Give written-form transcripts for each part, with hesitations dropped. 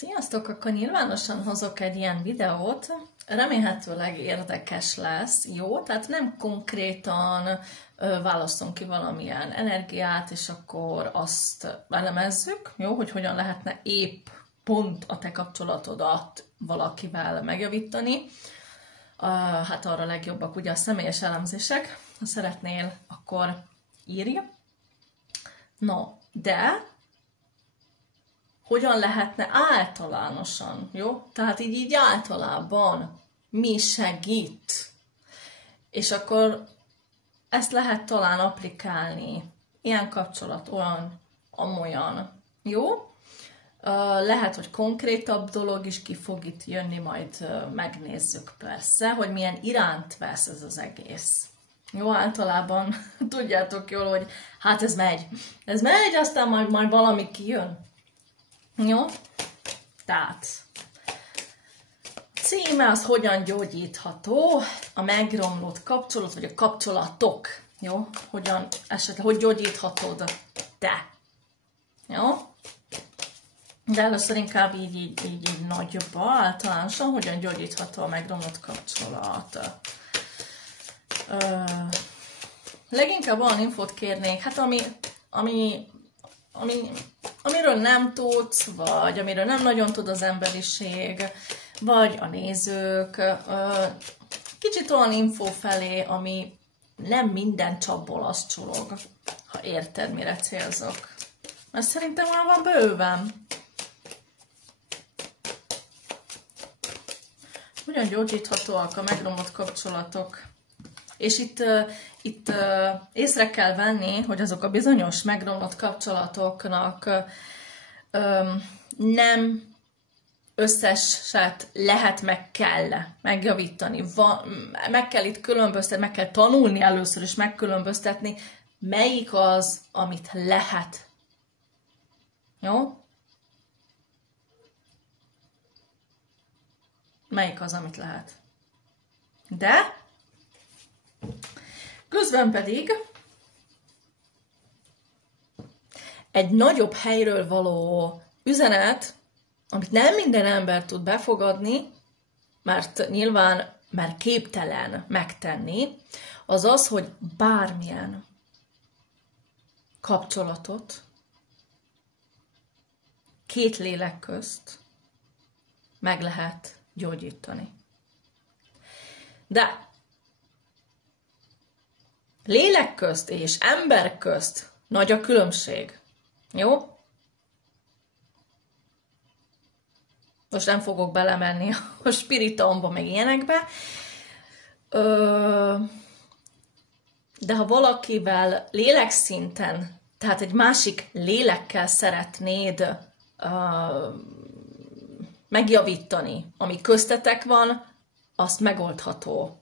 Sziasztok! Akkor nyilvánosan hozok egy ilyen videót, remélhetőleg érdekes lesz, jó? Tehát nem konkrétan választunk ki valamilyen energiát, és akkor azt elemezzük, jó? Hogy hogyan lehetne épp pont a te kapcsolatodat valakivel megjavítani. Hát arra legjobbak ugye a személyes elemzések. Ha szeretnél, akkor írj. No, de hogyan lehetne általánosan, jó? Tehát így általában mi segít? És akkor ezt lehet talán applikálni. Ilyen kapcsolat, olyan, amolyan, jó? Lehet, hogy konkrétabb dolog is ki fog itt jönni, majd megnézzük persze, hogy milyen iránt vesz ez az egész. Jó, általában tudjátok jól, hogy hát ez megy, aztán majd valami kijön. Jó? Tehát, címe az hogyan gyógyítható a megromlott kapcsolat, vagy a kapcsolatok. Jó? Hogy gyógyíthatod te. Jó? De először inkább így nagyobba, általánosan, hogyan gyógyítható a megromlott kapcsolat. Leginkább olyan infót kérnék, hát amiről nem tudsz, vagy amiről nem nagyon tud az emberiség, vagy a nézők. Kicsit olyan infó felé, ami nem minden csapból az csolog, ha érted, mire célzok. Mert szerintem olyan van bőven. Hogyan gyógyíthatóak a megromlott kapcsolatok? És itt észre kell venni, hogy azok a bizonyos megromlott kapcsolatoknak nem összeset lehet, meg kell megjavítani. Meg kell itt különböztetni, meg kell tanulni először is megkülönböztetni, melyik az, amit lehet. Jó? Melyik az, amit lehet. De közben pedig egy nagyobb helyről való üzenet, amit nem minden ember tud befogadni, mert nyilván már képtelen megtenni, az az, hogy bármilyen kapcsolatot két lélek közt meg lehet gyógyítani. De lélek közt és ember közt nagy a különbség. Jó? Most nem fogok belemenni a spiritomba, meg ilyenekbe. De ha valakivel lélekszinten, tehát egy másik lélekkel szeretnéd megjavítani, ami köztetek van, azt megoldható.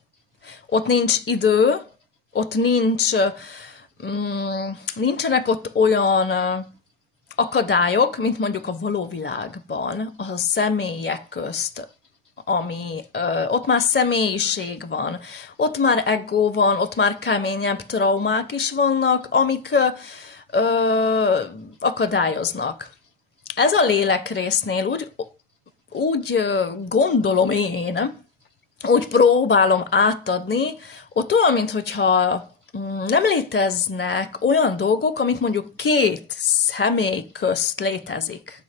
Ott nincs idő, ott nincsenek ott olyan akadályok, mint mondjuk a való világban, a személyek közt, ott már személyiség van, ott már ego van, ott már keményebb traumák is vannak, amik akadályoznak. Ez a lélekrésznél úgy gondolom én, úgy próbálom átadni, ott olyan, mintha nem léteznek olyan dolgok, amik mondjuk két személy közt létezik.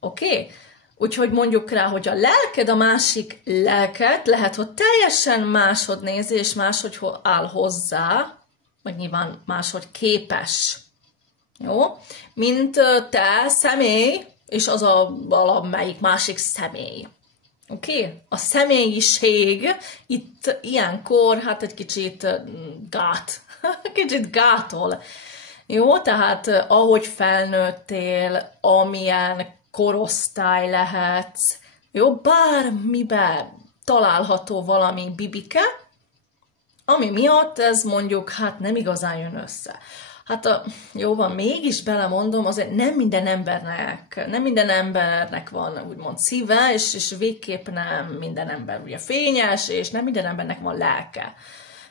Oké? Úgyhogy mondjuk rá, hogy a lelked a másik lelket, lehet, hogy teljesen máshogy néz, és máshogy áll hozzá, vagy nyilván máshogy képes. Jó? Mint te személy, és az valamelyik másik személy. Oké? A személyiség itt ilyenkor, hát egy kicsit kicsit gátol. Jó? Tehát ahogy felnőttél, amilyen korosztály lehetsz, jó? Bármiben található valami bibike, ami miatt ez mondjuk hát nem igazán jön össze. Hát jó van, mégis belemondom, azért nem minden embernek van úgymond szíve, és végképp nem minden ember ugye fényes, és nem minden embernek van lelke.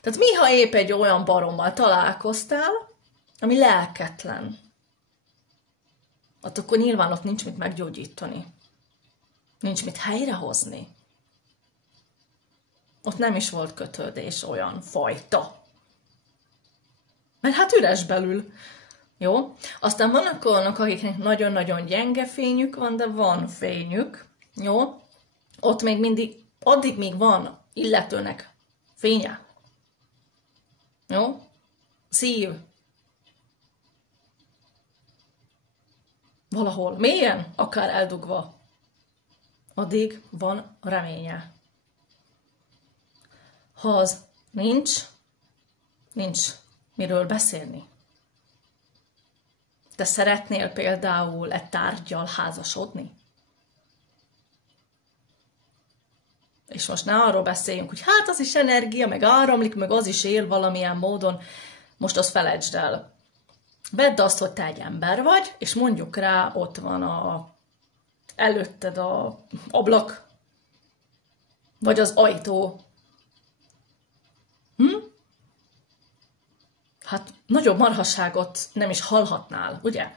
Tehát mi, ha épp egy olyan barommal találkoztál, ami lelketlen? hát akkor nyilván ott nincs mit meggyógyítani. Nincs mit helyrehozni. Ott nem is volt kötődés olyan fajta. Mert hát üres belül. Jó? Aztán vannak olyanok, akiknek nagyon-nagyon gyenge fényük van, de van fényük. Jó? Ott még mindig, addig még van illetőnek fénye. Jó? Szív. Valahol mélyen, akár eldugva. Addig van reménye. Ha az nincs miről beszélni. Te szeretnél például egy tárggyal házasodni? És most ne arról beszéljünk, hogy hát az is energia, meg áramlik, meg az is él valamilyen módon. Most azt felejtsd el. Vedd azt, hogy te egy ember vagy, és mondjuk rá, ott van előtted a ablak, vagy az ajtó. Hát nagyobb marhasságot nem is hallhatnál, ugye?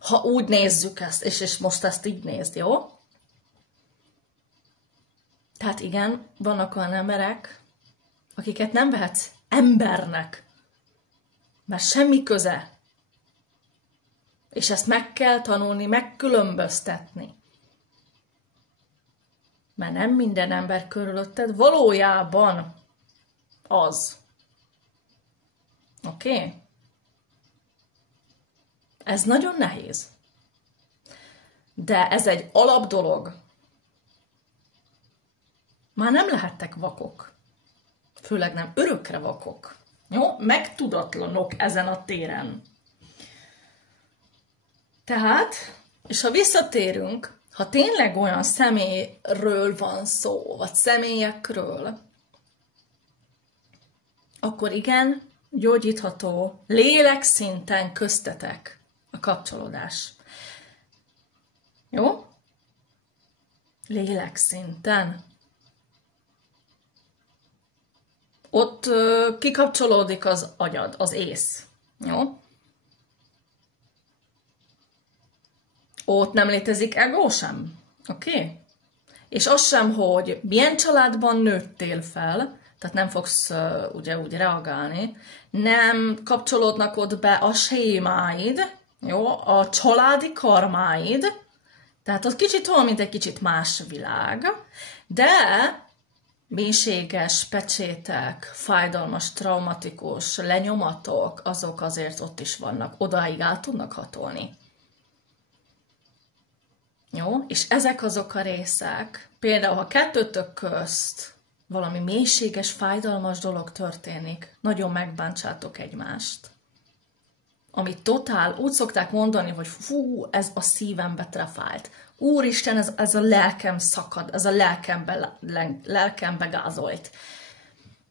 Ha úgy nézzük ezt, és most ezt így nézd, jó? Tehát igen, vannak olyan emberek, akiket nem vehetsz embernek, mert semmi köze. És ezt meg kell tanulni, megkülönböztetni. Mert nem minden ember körülötted valójában az. Oké? Ez nagyon nehéz. De ez egy alap dolog. Már nem lehettek vakok. Főleg nem örökre vakok. Jó? Megtudatlanok ezen a téren. Tehát, és ha visszatérünk, ha tényleg olyan személyről van szó, vagy személyekről, akkor igen, gyógyítható lélekszinten köztetek a kapcsolódás. Jó? Lélekszinten. Ott kikapcsolódik az agyad, az ész. Jó? Ott nem létezik ego sem. Oké? És az sem, hogy milyen családban nőttél fel, tehát nem fogsz ugye úgy reagálni, nem kapcsolódnak ott be a sémáid, jó? A családi karmáid, tehát az kicsit olyan, mint egy kicsit más világ, de mélységes pecsétek, fájdalmas, traumatikus lenyomatok, azok azért ott is vannak, odáig át tudnak hatolni. Jó? És ezek azok a részek, például ha kettőtök közt valami mélységes, fájdalmas dolog történik, nagyon megbántsátok egymást. Ami totál, úgy szokták mondani, hogy fú, ez a szívembe trefált. Úristen, ez a lelkem szakad, ez a lelkembe gázolt.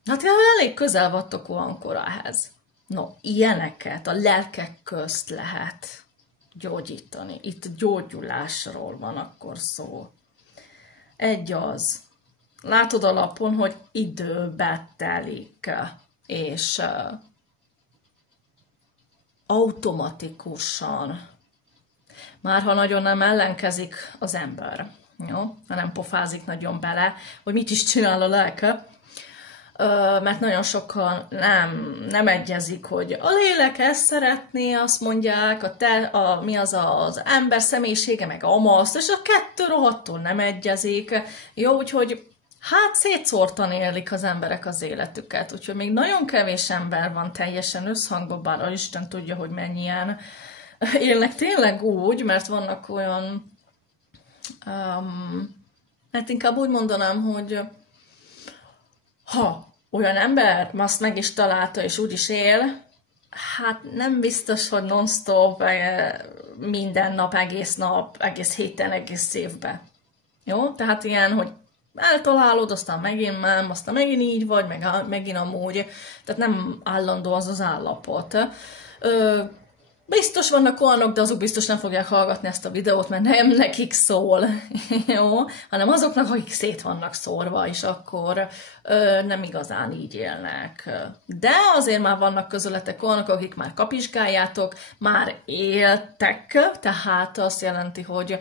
Hát elég közel vagytok olyankor ehhez. No, ilyeneket a lelkek közt lehet gyógyítani. Itt gyógyulásról van akkor szó. Egy az. Látod a lapon, hogy időbe telik, és automatikusan, már ha nagyon nem ellenkezik az ember, jó? Ha nem pofázik nagyon bele, hogy mit is csinál a lelke, mert nagyon sokan nem egyezik, hogy a lélek ezt szeretné, azt mondják, mi az ember személyisége, meg amazt, és a kettő rohadtul nem egyezik. Jó, úgyhogy hát szétszórtan élik az emberek az életüket, úgyhogy még nagyon kevés ember van teljesen összhangban, bár Isten tudja, hogy mennyien élnek tényleg úgy, mert vannak olyan, hát inkább úgy mondanám, hogy ha olyan ember azt meg is találta, és úgy is él, hát nem biztos, hogy non-stop, minden nap, egész héten, egész évben. Jó? Tehát ilyen, hogy eltalálod, aztán megint nem, aztán megint így vagy, megint amúgy. Tehát nem állandó az az állapot. Biztos vannak olyanok, de azok biztos nem fogják hallgatni ezt a videót, mert nem nekik szól, jó? Hanem azoknak, akik szét vannak szórva, és akkor nem igazán így élnek. De azért már vannak közületek olyanok, akik már kapizsgáljátok, már éltek, tehát azt jelenti, hogy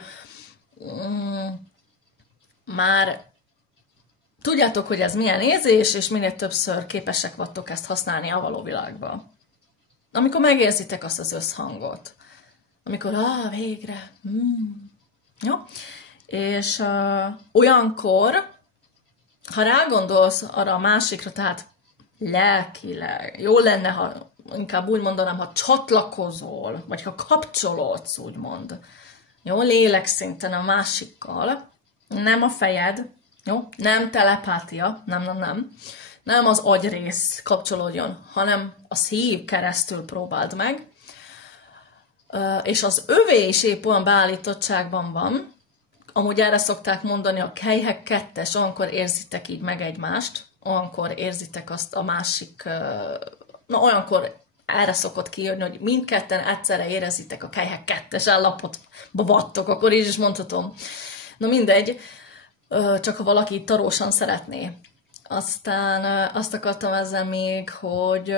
már tudjátok, hogy ez milyen érzés, és minél többször képesek vagytok ezt használni a való világban. Amikor megérzitek azt az összhangot. Amikor, végre. Jó? És olyankor, ha rágondolsz arra a másikra, tehát lelkileg, jó lenne, ha inkább úgy mondanám, ha csatlakozol, vagy ha kapcsolódsz, úgymond. Jó? Lélekszinten a másikkal, nem a fejed, jó? Nem telepátia, nem. Nem az agyrész kapcsolódjon, hanem a szív keresztül próbáld meg. És az övé is épp olyan beállítottságban van, amúgy erre szokták mondani a kelyhek kettes, olyankor érzitek így meg egymást, olyankor érzitek azt a másik, olyankor erre szokott kijönni, hogy mindketten egyszerre érezitek a kelyhek kettes állapotba vagytok, akkor így is mondhatom. Na mindegy, csak ha valaki tarósan szeretné. Aztán azt akartam ezzel még, hogy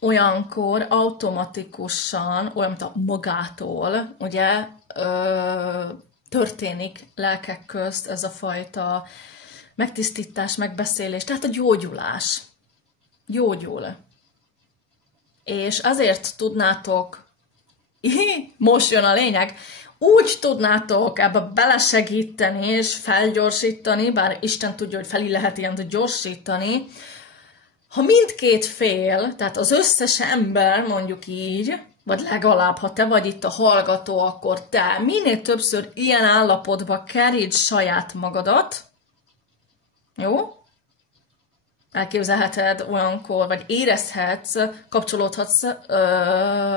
olyankor automatikusan, olyan, mint a magától, ugye, történik lelkek közt ez a fajta megtisztítás, megbeszélés, tehát a gyógyulás. Gyógyul. És azért tudnátok, most jön a lényeg, úgy tudnátok ebbe belesegíteni és felgyorsítani, bár Isten tudja, hogy fel lehet ilyen gyorsítani, ha mindkét fél, tehát az összes ember, mondjuk így, vagy legalább, ha te vagy itt a hallgató, akkor te minél többször ilyen állapotba kerítsd saját magadat, jó? Elképzelheted olyankor, vagy érezhetsz, kapcsolódhatsz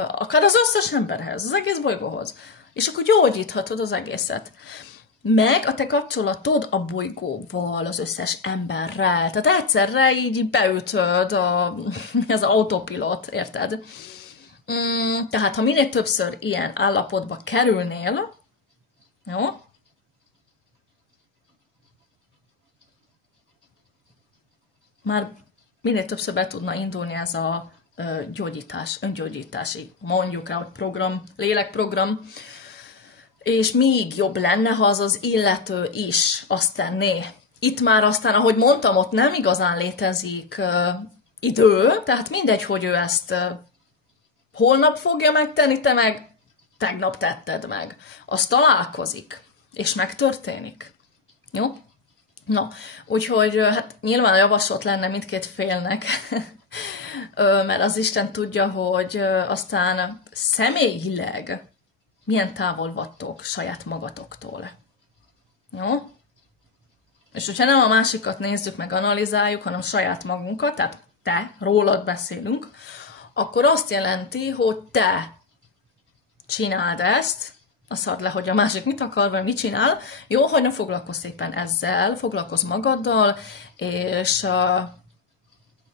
akár az összes emberhez, az egész bolygóhoz. És akkor gyógyíthatod az egészet. Meg a te kapcsolatod a bolygóval, az összes emberrel. Tehát egyszerre így beütöd az autopilot, érted? Tehát ha minél többször ilyen állapotba kerülnél, jó? Már minél többször be tudna indulni ez a gyógyítás, öngyógyítási, mondjuk rá, hogy program, lélekprogram, és még jobb lenne, ha az az illető is azt tenné. Itt már aztán, ahogy mondtam, ott nem igazán létezik idő, tehát mindegy, hogy ő ezt holnap fogja megtenni, te meg tegnap tetted meg. Az találkozik, és megtörténik. Jó? Na, úgyhogy hát nyilván javasolt lenne mindkét félnek, mert az Isten tudja, hogy aztán személyileg milyen távol vagytok saját magatoktól. Jó? És hogyha nem a másikat nézzük meg, analizáljuk, hanem saját magunkat, tehát te, rólad beszélünk, akkor azt jelenti, hogy te csináld ezt, azt add le, hogy a másik mit akar, vagy mit csinál. Jó, hogy ne foglalkozz éppen ezzel, foglalkozz magaddal, és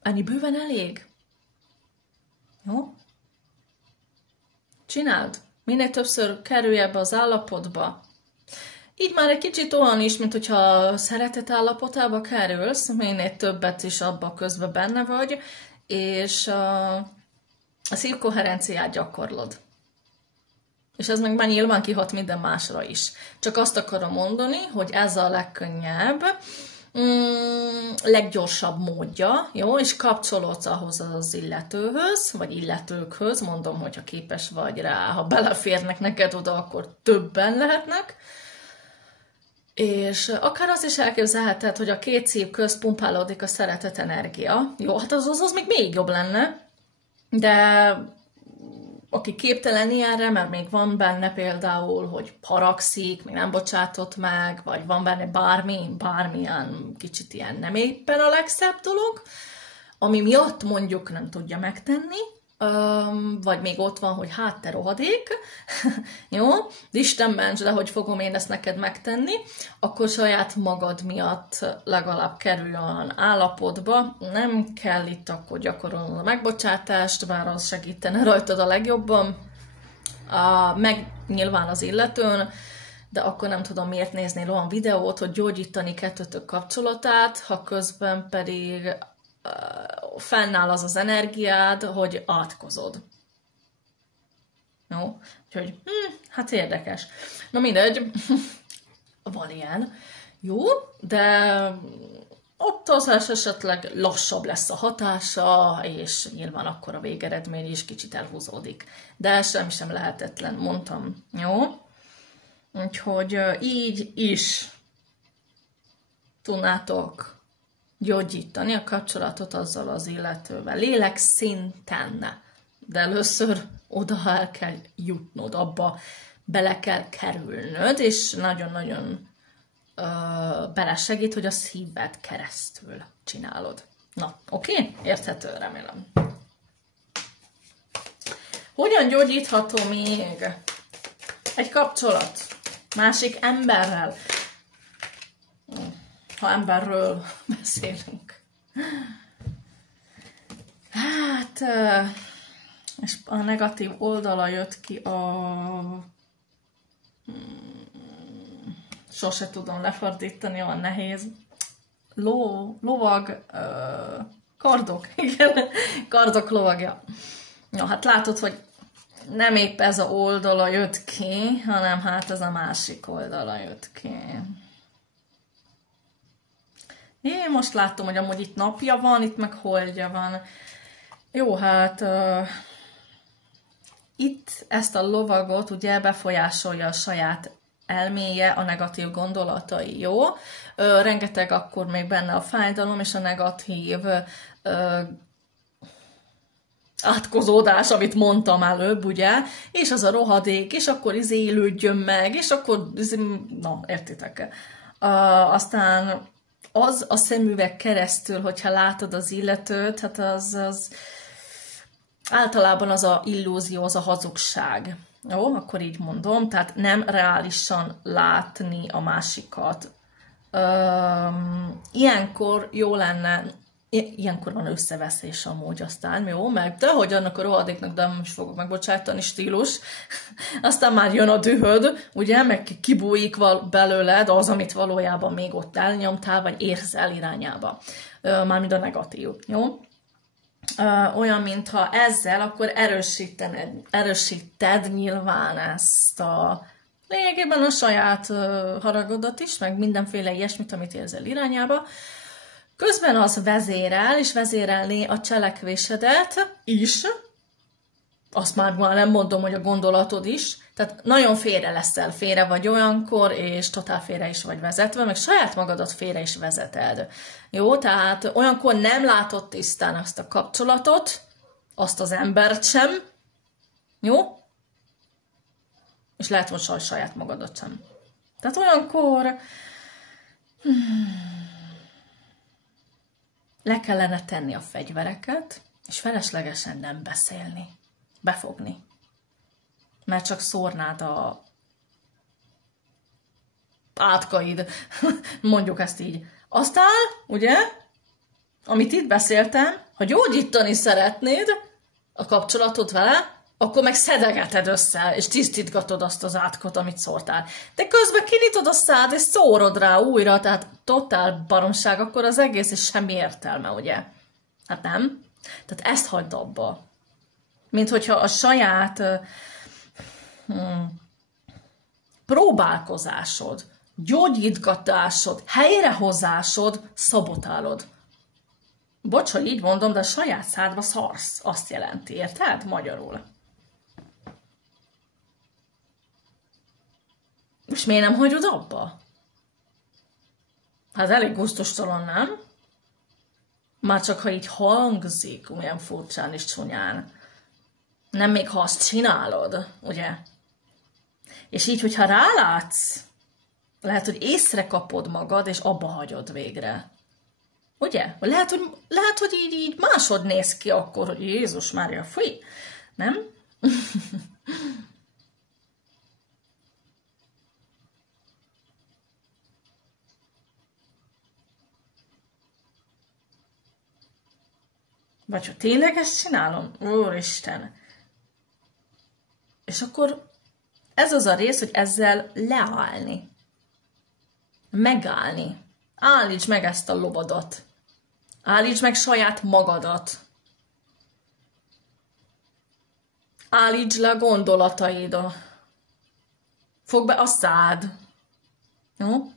ennyi bőven elég. Jó? Csináld. Minél többször kerülj ebbe az állapotba. Így már egy kicsit olyan is, mint hogyha szeretet állapotába kerülsz, minél többet is abba közben benne vagy, és a szívkoherenciát gyakorlod. És ez meg már nyilván kihat minden másra is. Csak azt akarom mondani, hogy ez a legkönnyebb, leggyorsabb módja, jó? És kapcsolódsz ahhoz az illetőhöz, vagy illetőkhöz, mondom, hogyha képes vagy rá, ha beleférnek neked oda, akkor többen lehetnek. És akár az is elképzelheted, hogy a két szív közt pumpálódik a szeretet energia. Jó, hát az még jobb lenne, de aki képtelen ilyenre, mert még van benne például, hogy haragszik, még nem bocsátott meg, vagy van benne bármilyen kicsit ilyen nem éppen a legszebb dolog, ami miatt mondjuk nem tudja megtenni, vagy még ott van, hogy hát te rohadék, jó, Isten ments, de hogy fogom én ezt neked megtenni, akkor saját magad miatt legalább kerülj olyan állapotba, nem kell itt akkor gyakorolnod a megbocsátást, bár az segítene rajtad a legjobban, meg nyilván az illetőn, de akkor nem tudom, miért néznél olyan videót, hogy gyógyítani kettőtök kapcsolatát, ha közben pedig fennáll az az energiád, hogy átkozod. Jó? Úgyhogy, hát érdekes. Na mindegy, van ilyen. Jó, de ott az esetleg lassabb lesz a hatása, és nyilván akkor a végeredmény is kicsit elhúzódik. De sem lehetetlen, mondtam. Jó? Úgyhogy így is tudnátok gyógyítani a kapcsolatot azzal az illetővel. Lélek szinten. De először oda el kell jutnod, abba bele kell kerülnöd, és nagyon-nagyon belesegít, hogy a szíved keresztül csinálod. Na, oké? Érthető, remélem. Hogyan gyógyítható még egy kapcsolat másik emberrel? Ha emberről beszélünk. Hát, és a negatív oldala jött ki sose tudom lefordítani, olyan nehéz. Lovag, kardok, igen, kardok lovagja. Ja, hát látod, hogy nem épp ez a oldala jött ki, hanem hát ez a másik oldala jött ki. Én most látom, hogy amúgy itt napja van, itt meg holdja van. Jó, hát itt ezt a lovagot ugye befolyásolja a saját elméje, a negatív gondolatai, jó? Rengeteg akkor még benne a fájdalom és a negatív átkozódás, amit mondtam előbb, ugye? És az a rohadék, és akkor élődjön meg, és akkor, na, értitek? Aztán az a szemüveg keresztül, hogyha látod az illetőt, hát az általában az a illúzió, az a hazugság. Jó, akkor így mondom, tehát nem reálisan látni a másikat. Ilyenkor jó lenne, ilyenkor van összeveszés amúgy aztán, jó, meg de hogy annak a rohadéknak, de nem is fogok megbocsátani stílus, aztán már jön a dühöd, ugye, meg kibújik belőled az, amit valójában még ott elnyomtál, vagy érzel irányába. Mármint a negatív, jó? Olyan, mintha ezzel akkor erősíted nyilván ezt a lényegében a saját haragodat is, meg mindenféle ilyesmit, amit érzel irányába. Közben az vezérel, és vezérelni a cselekvésedet is, azt már nem mondom, hogy a gondolatod is, tehát nagyon félre vagy olyankor, és totál félre is vagy vezetve, meg saját magadat félre is vezeted. Jó, tehát olyankor nem látod tisztán azt a kapcsolatot, azt az embert sem, jó? És lehet, hogy saját magadat sem. Tehát olyankor le kellene tenni a fegyvereket, és feleslegesen nem beszélni, befogni. Mert csak szórnád a átkaid, mondjuk ezt így. Aztán, ugye, amit itt beszéltem, ha gyógyítani szeretnéd a kapcsolatod vele, akkor meg szedegeted össze, és tisztítgatod azt az átkot, amit szórtál. De közben kinyitod a szád, és szórod rá újra, tehát totál baromság, akkor az egész, és semmi értelme, ugye? Hát nem? Tehát ezt hagyd abba. Mint hogyha a saját próbálkozásod, gyógyítgatásod, helyrehozásod szabotálod. Bocs, hogy így mondom, de a saját szádba szarsz, azt jelenti, érted? Magyarul. És miért nem hagyod abba? Hát elég gusztustalan, nem? Már csak ha így hangzik, olyan furcsán és csúnyán. Nem még ha azt csinálod, ugye? És így, hogyha rálátsz, lehet, hogy észre kapod magad, és abba hagyod végre. Ugye? Lehet, hogy így másod néz ki akkor, hogy Jézus Mária, fúj, nem? Vagy ha tényleg ezt csinálom? Úristen! És akkor ez az a rész, hogy ezzel leállni. Megállni. Állítsd meg ezt a lovadat. Állítsd meg saját magadat. Állítsd le a gondolataid. Fogd be a szád. Jó?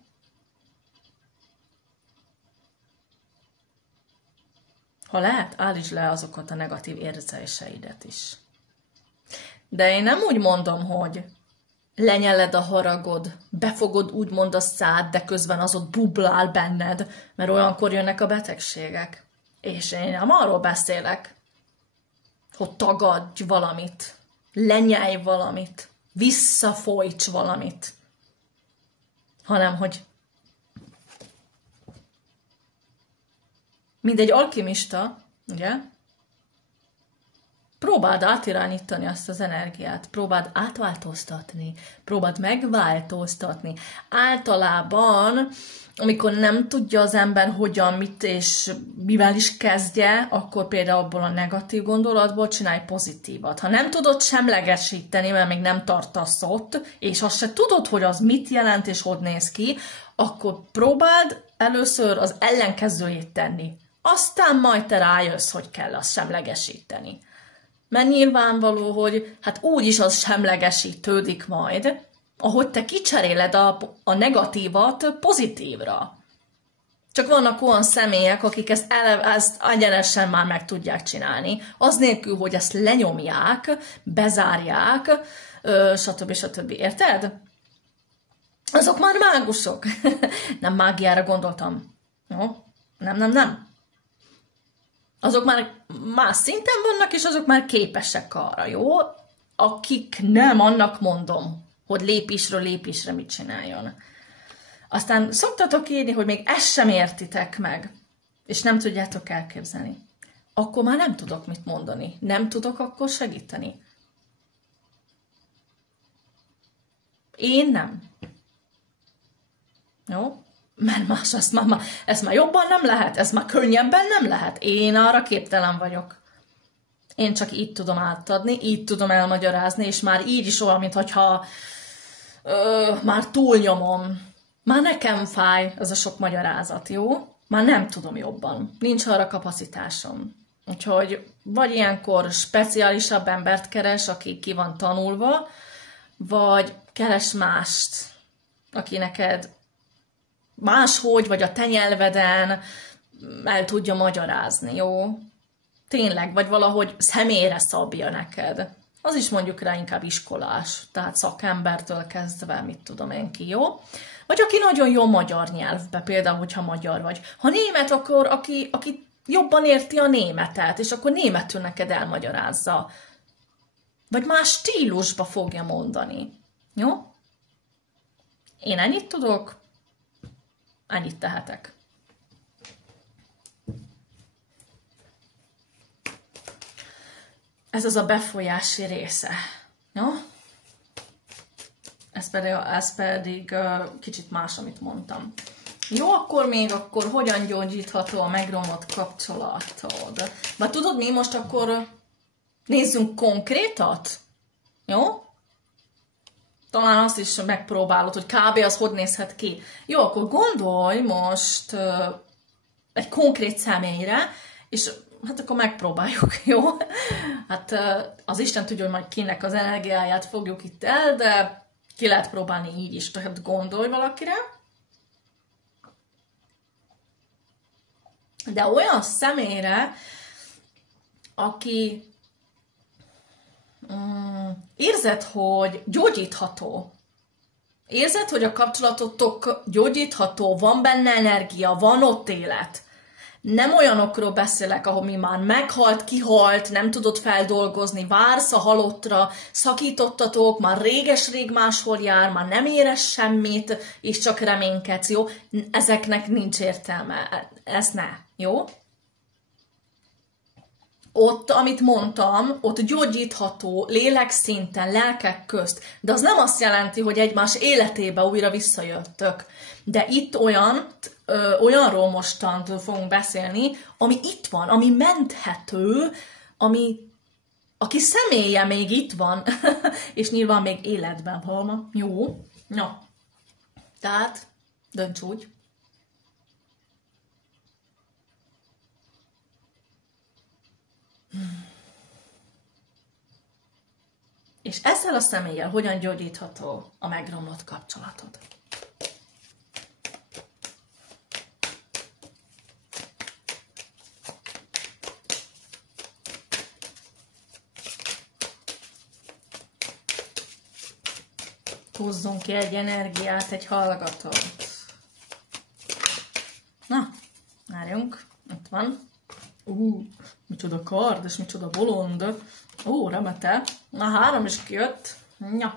Ha lehet, állítsd le azokat a negatív érzéseidet is. De én nem úgy mondom, hogy lenyeled a haragod, befogod úgymond a szád, de közben az ott bublál benned, mert olyankor jönnek a betegségek. És én nem arról beszélek, hogy tagadj valamit, lenyelj valamit, visszafolyts valamit, hanem hogy mint egy alkimista, ugye, próbáld átirányítani azt az energiát, próbáld átváltoztatni, próbáld megváltoztatni. Általában, amikor nem tudja az ember hogyan, mit és mivel is kezdje, akkor például abból a negatív gondolatból csinálj pozitívat. Ha nem tudod semlegesíteni, mert még nem tartasz ott, és azt se tudod, hogy az mit jelent és hogy néz ki, akkor próbáld először az ellenkezőjét tenni. Aztán majd te rájössz, hogy kell azt semlegesíteni. Mert nyilvánvaló, hogy hát úgyis az semlegesítődik majd, ahogy te kicseréled a negatívat pozitívra. Csak vannak olyan személyek, akik ezt egyenesen már meg tudják csinálni, az nélkül, hogy ezt lenyomják, bezárják, stb. Érted? Azok már mágusok. Nem mágiára gondoltam. Jó? Nem. Azok már más szinten vannak, és azok már képesek arra, jó? Akik nem, annak mondom, hogy lépésről lépésre mit csináljon. Aztán szoktatok írni, hogy még ezt sem értitek meg, és nem tudjátok elképzelni. Akkor már nem tudok mit mondani. Nem tudok akkor segíteni. Én nem. Jó? Mert más, ezt már jobban nem lehet, ez már könnyebben nem lehet. Én arra képtelen vagyok. Én csak így tudom átadni, így tudom elmagyarázni, és már így is olyan, mintha már túlnyomom. Már nekem fáj ez a sok magyarázat, jó? Már nem tudom jobban. Nincs arra kapacitásom. Úgyhogy vagy ilyenkor speciálisabb embert keres, aki ki van tanulva, vagy keres mást, aki neked máshogy, vagy a te nyelveden el tudja magyarázni, jó? Tényleg, vagy valahogy személyre szabja neked. Az is mondjuk rá inkább iskolás, tehát szakembertől kezdve, mit tudom én ki, jó? Vagy aki nagyon jó magyar nyelvbe, például, hogyha magyar vagy. Ha német, akkor aki jobban érti a németet, és akkor németül neked elmagyarázza. Vagy más stílusba fogja mondani, jó? Én ennyit tudok, ennyit tehetek. Ez az a befolyási része. Jó? Ez pedig kicsit más, amit mondtam. Jó, akkor hogyan gyógyítható a megromlott kapcsolatod? Már tudod mi, most akkor nézzünk konkrétat? Jó? Talán azt is megpróbálod, hogy kb. Az hogy nézhet ki. Jó, akkor gondolj most egy konkrét személyre, és hát akkor megpróbáljuk, jó? Hát az Isten tudja, hogy majd kinek az energiáját fogjuk itt el, de ki lehet próbálni így is. Tehát gondolj valakire. De olyan személyre, aki érzed, hogy gyógyítható. Érzed, hogy a kapcsolatotok gyógyítható, van benne energia, van ott élet. Nem olyanokról beszélek, ahol mi már meghalt, kihalt, nem tudod feldolgozni, vársz a halottra, szakítottatok, már réges-rég máshol jár, már nem érez semmit, és csak reménykedsz, jó? Ezeknek nincs értelme. Ezt ne. Jó? Ott, amit mondtam, ott gyógyítható lélekszinten, lelkek közt, de az nem azt jelenti, hogy egymás életébe újra visszajöttök. De itt olyanról mostantól fogunk beszélni, ami itt van, ami menthető, aki személye még itt van, és nyilván még életben van. Jó? Na. Tehát, dönts úgy. És ezzel a személlyel hogyan gyógyítható a megromlott kapcsolatod? Húzzunk ki egy energiát, egy hallgatót. Na, várjunk, ott van. Micsoda kard, és micsoda bolond. Remete. Na, 3 is kijött. Ja.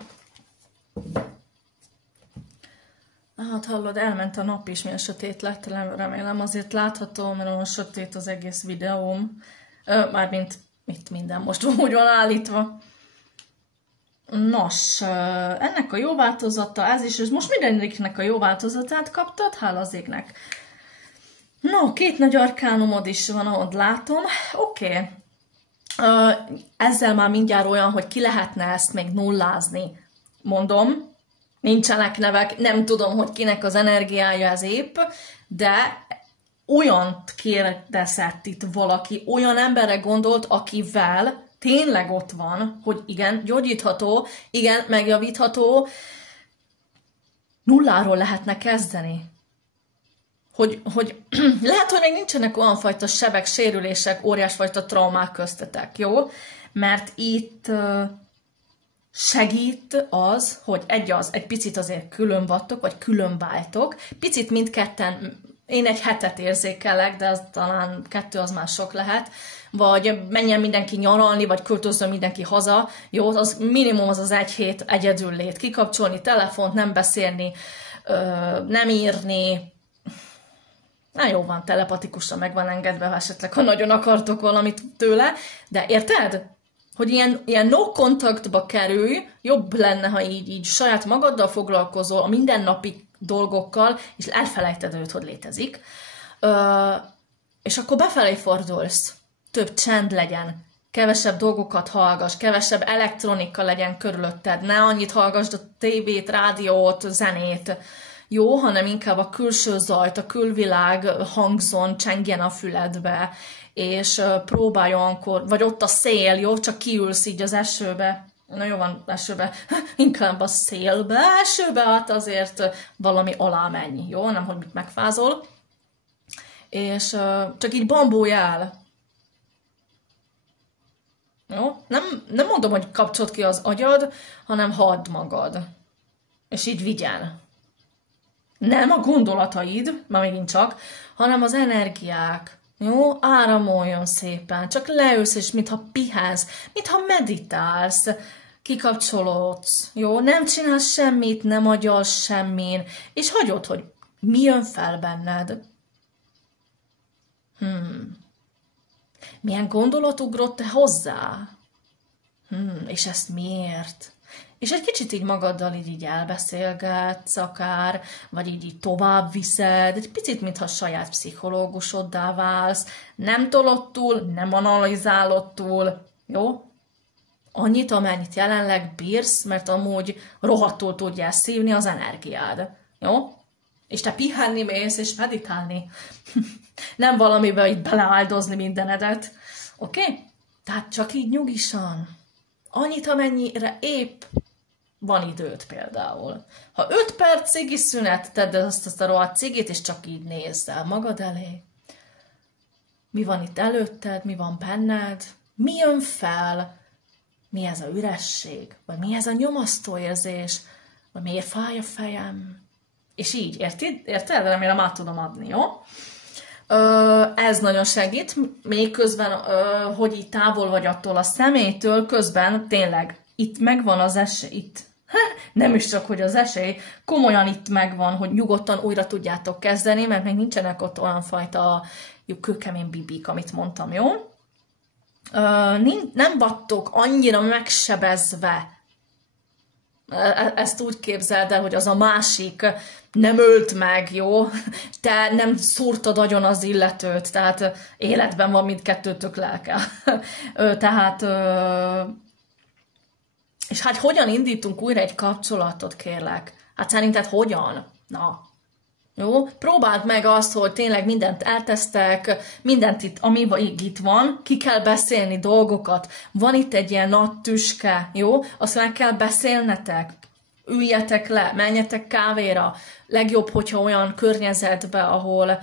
Hát hallod, elment a nap is, milyen sötét lett, remélem azért látható, mert olyan sötét az egész videóm. Mármint itt minden most úgy van állítva. Nos, ennek a jó változata, ez is, és most mindeniknek a jó változatát kaptad, hála az égnek. No, 2 nagy arkánumod is van, ahogy látom. Oké. Ezzel már mindjárt olyan, hogy ki lehetne ezt még nullázni. Mondom, nincsenek nevek, nem tudom, hogy kinek az energiája ez épp, de olyant kérdezett itt valaki, olyan emberre gondolt, akivel tényleg ott van, hogy igen, gyógyítható, igen, megjavítható, nulláról lehetne kezdeni. Hogy lehet, hogy még nincsenek olyan fajta sebek, sérülések, óriásfajta traumák köztetek, jó? Mert itt segít az, hogy egy picit azért külön vagytok, vagy külön váltok. Picit mindketten, én egy hetet érzékelek, de az talán 2 az már sok lehet. Vagy menjen mindenki nyaralni, vagy költözzön mindenki haza. Jó, az minimum az 1 hét egyedül lét. Kikapcsolni telefont, nem beszélni, nem írni. Na jó van, telepatikusan meg van engedve, ha esetleg, ha nagyon akartok valamit tőle. De érted? Hogy ilyen no kontaktba kerülj, jobb lenne, ha így saját magaddal foglalkozol, a mindennapi dolgokkal, és elfelejted őt, hogy létezik. És akkor befelé fordulsz. Több csend legyen, kevesebb dolgokat hallgass, kevesebb elektronika legyen körülötted, ne annyit hallgassd a tévét, rádiót, zenét, jó, hanem inkább a külső zajt, a külvilág hangzon, csengjen a füledbe, és próbálj olyankor, vagy ott a szél, jó, csak kiülsz így az esőbe, na jó van, esőbe, inkább a szélbe, esőbe, hát azért valami alá menj, jó, nem, hogy mit megfázol, és csak így bambulj el. Jó? Nem mondom, hogy kapcsold ki az agyad, hanem hadd magad. És így vigyen. Nem a gondolataid, már megint csak, hanem az energiák. Jó? Áramoljon szépen. Csak leülsz, és mintha pihensz, mintha meditálsz, kikapcsolódsz. Jó? Nem csinálsz semmit, nem agyalsz semmin, és hagyod, hogy mi jön fel benned. Milyen gondolat ugrott te hozzá? És ezt miért? És egy kicsit így magaddal így elbeszélgetsz akár, vagy így tovább viszed, egy picit, mintha saját pszichológusoddá válsz, nem tolod túl, nem analizálod túl, jó? Annyit, amennyit jelenleg bírsz, mert amúgy rohadtul tudjál szívni az energiád, jó? És te pihenni mész, és meditálni. Nem valamiben itt beleáldozni mindenedet. Oké? Tehát csak így nyugisan. Annyit, amennyire épp van időt például. Ha 5 perc cigi szünet, tedd azt a rohadt cigit, és csak így nézz el magad elé. Mi van itt előtted, mi van benned, mi jön fel, mi ez a üresség, vagy mi ez a nyomasztó érzés, vagy miért fáj a fejem. És így, érted? Remélem át tudom adni, jó? Ez nagyon segít, még közben, hogy így távol vagy attól a személytől, közben tényleg itt megvan az esély, itt Nem is csak, hogy az esély, komolyan itt megvan, hogy nyugodtan újra tudjátok kezdeni, mert még nincsenek ott olyan fajta kőkemény bibik, amit mondtam, jó? Nem vagytok annyira megsebezve. Ezt úgy képzeld el, hogy az a másik nem ölt meg, jó? Te nem szúrtad agyon az illetőt, tehát életben van mindkettőtök lelke. Tehát... És hát hogyan indítunk újra egy kapcsolatot, kérlek? Hát szerinted hogyan? Na, jó? Próbáld meg azt, hogy tényleg mindent eltesztek, mindent itt, ami itt van, ki kell beszélni dolgokat. Van itt egy ilyen nagy tüske, jó? Azt meg kell beszélnetek. Üljetek le, menjetek kávéra. Legjobb, hogyha olyan környezetbe, ahol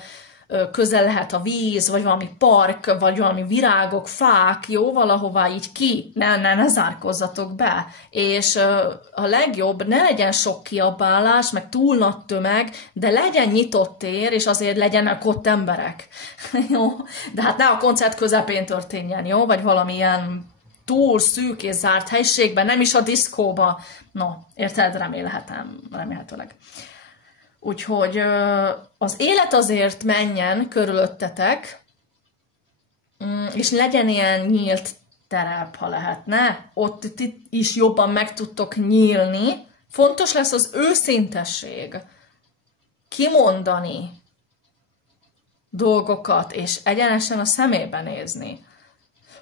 közel lehet a víz, vagy valami park, vagy valami virágok, fák, jó, valahová így ki, ne zárkozzatok be. És a legjobb, ne legyen sok kiabálás, meg túl nagy tömeg, de legyen nyitott tér, és azért legyenek ott emberek. Jó? De hát ne a koncert közepén történjen, jó? Vagy valamilyen túl szűk és zárt helyiségben, nem is a diszkóba. No, érted? Remélhetőleg. Úgyhogy az élet azért menjen körülöttetek, és legyen ilyen nyílt terep, ha lehetne. Ott is jobban meg tudtok nyílni. Fontos lesz az őszintesség. Kimondani dolgokat, és egyenesen a szemébe nézni.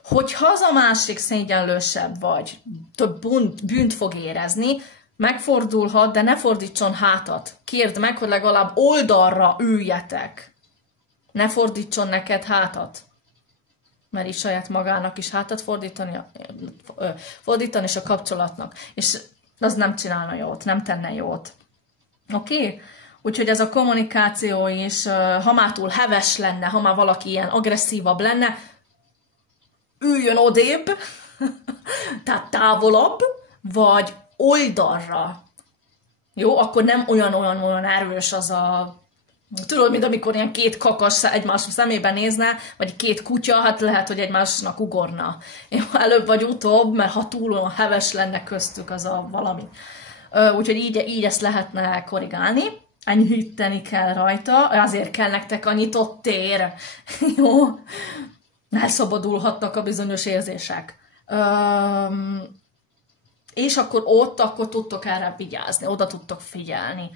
Hogyha az a másik szégyenlősebb vagy, több bűnt fog érezni, megfordulhat, de ne fordítson hátat. Kérd meg, hogy legalább oldalra üljetek. Ne fordítson neked hátat. Mert így saját magának is hátat fordítani és a kapcsolatnak. És az nem csinálna jót, nem tenne jót. Oké? Úgyhogy ez a kommunikáció is, ha már túl heves lenne, ha már valaki ilyen agresszívabb lenne, üljön odébb, tehát távolabb, vagy oldalra. Jó, akkor nem olyan erős az a... Tudod, mint amikor ilyen két kakas egymás szemébe nézne, vagy két kutya, hát lehet, hogy egymásnak ugorna. Jó, előbb vagy utóbb, mert ha túl olyan heves lenne köztük az a valami. Úgyhogy így ezt lehetne korrigálni. Enyhíteni kell rajta, azért kell nektek a nyitott tér. Jó? Elszabadulhatnak a bizonyos érzések. És akkor akkor tudtok erre vigyázni, oda tudtok figyelni.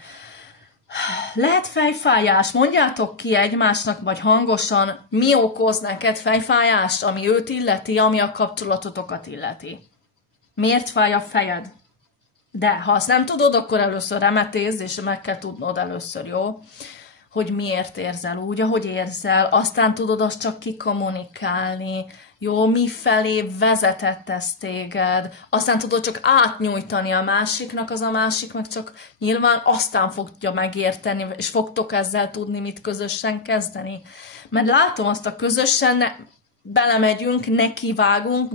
Lehet fejfájás, mondjátok ki egymásnak, vagy hangosan, mi okoz neked fejfájást, ami őt illeti, ami a kapcsolatotokat illeti. Miért fáj a fejed? De ha azt nem tudod, akkor először remetézd, és meg kell tudnod először, jó? Hogy miért érzel úgy, ahogy érzel, aztán tudod azt csak kikommunikálni, jó, mifelé vezetett ez téged, aztán tudod csak átnyújtani a másiknak, az a másik meg csak nyilván aztán fogja megérteni, és fogtok ezzel tudni mit közösen kezdeni. Mert látom azt a közösen, belemegyünk, nekivágunk,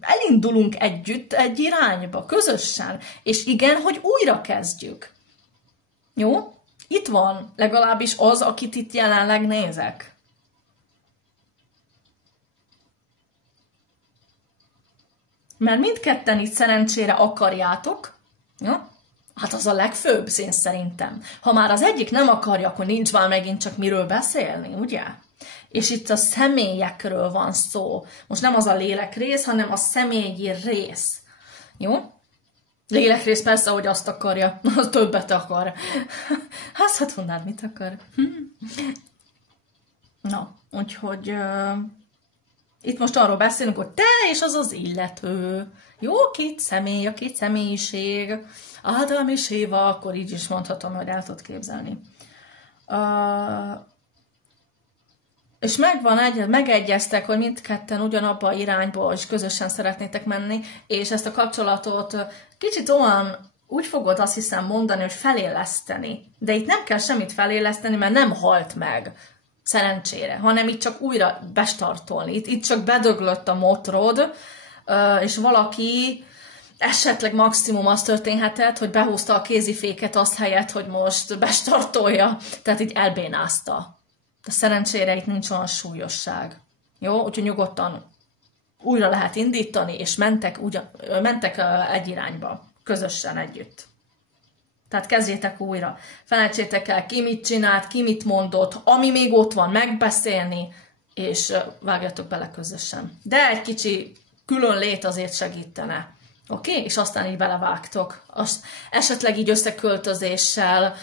elindulunk együtt egy irányba, közösen, és igen, hogy újra kezdjük. Jó? Itt van legalábbis az, akit itt jelenleg nézek. Mert mindketten itt szerencsére akarjátok, ja? Hát az a legfőbb szín szerintem. Ha már az egyik nem akarja, akkor nincs már megint csak miről beszélni, ugye? És itt a személyekről van szó. Most nem az a lélekrész, hanem a személyi rész. Jó? Lélekrész persze, hogy azt akarja, az többet akar. Hát mondanád, mit akar? Na, úgyhogy itt most arról beszélünk, hogy te és az az illető. Jó, két személy, a két személyiség. Ádám és Éva, akkor így is mondhatom, hogy el tudod képzelni. És megegyeztek, hogy mindketten ugyanabba a irányba is közösen szeretnétek menni, és ezt a kapcsolatot kicsit olyan, úgy fogod azt hiszem mondani, hogy feléleszteni. De itt nem kell semmit feléleszteni, mert nem halt meg, szerencsére, hanem itt csak újra bestartolni. Itt csak bedöglött a motorod, és valaki esetleg maximum az történhetett, hogy behúzta a kéziféket azt helyett, hogy most bestartolja, tehát így elbénázta. De szerencsére itt nincs olyan súlyosság. Jó? Úgyhogy nyugodtan újra lehet indítani, és mentek egy irányba. közösen együtt. Tehát kezdjétek újra. Felejtsétek el, ki mit csinált, ki mit mondott, ami még ott van, megbeszélni, és vágjatok bele közösen. De egy kicsi külön lét azért segítene. Oké? És aztán így belevágtok. Esetleg így összeköltözéssel,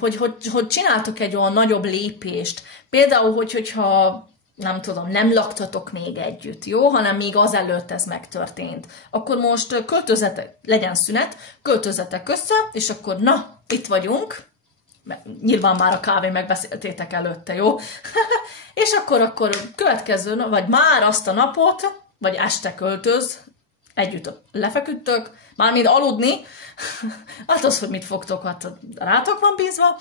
hogy csináltok egy olyan nagyobb lépést. Például, hogyha nem tudom, nem laktatok még együtt, jó? Hanem még azelőtt ez megtörtént. Akkor most költözetek, legyen szünet, költözetek össze, és akkor na, itt vagyunk. Nyilván már a kávé megbeszéltétek előtte, jó? És akkor következő, vagy már azt a napot, vagy este költöz, együtt lefeküdtök, mármint aludni, hát az, hogy mit fogtok, hát rátok van bízva,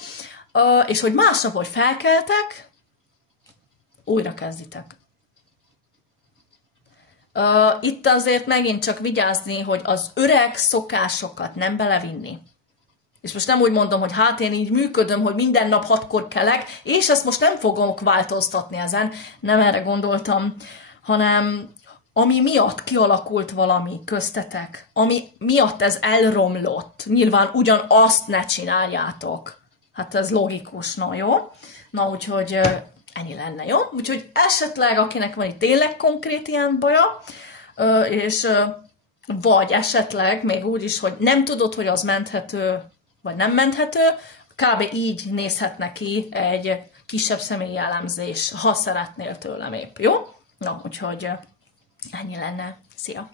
és hogy másnap, hogy felkeltek, újra kezditek. Itt azért megint csak vigyázni, hogy az öreg szokásokat nem belevinni. És most nem úgy mondom, hogy hát én így működöm, hogy minden nap 6-kor kelek, és ezt most nem fogok változtatni ezen, nem erre gondoltam, hanem ami miatt kialakult valami köztetek, ami miatt ez elromlott, nyilván ugyanazt ne csináljátok. Hát ez logikus, na jó? Na úgyhogy ennyi lenne, jó? Úgyhogy esetleg, akinek van itt tényleg konkrét ilyen baja, és vagy esetleg még úgy is, hogy nem tudod, hogy az menthető, vagy nem menthető, kb. Így nézhet neki egy kisebb személyi elemzés, ha szeretnél tőlem épp, jó? Na, úgyhogy ennyi lenne. Szia!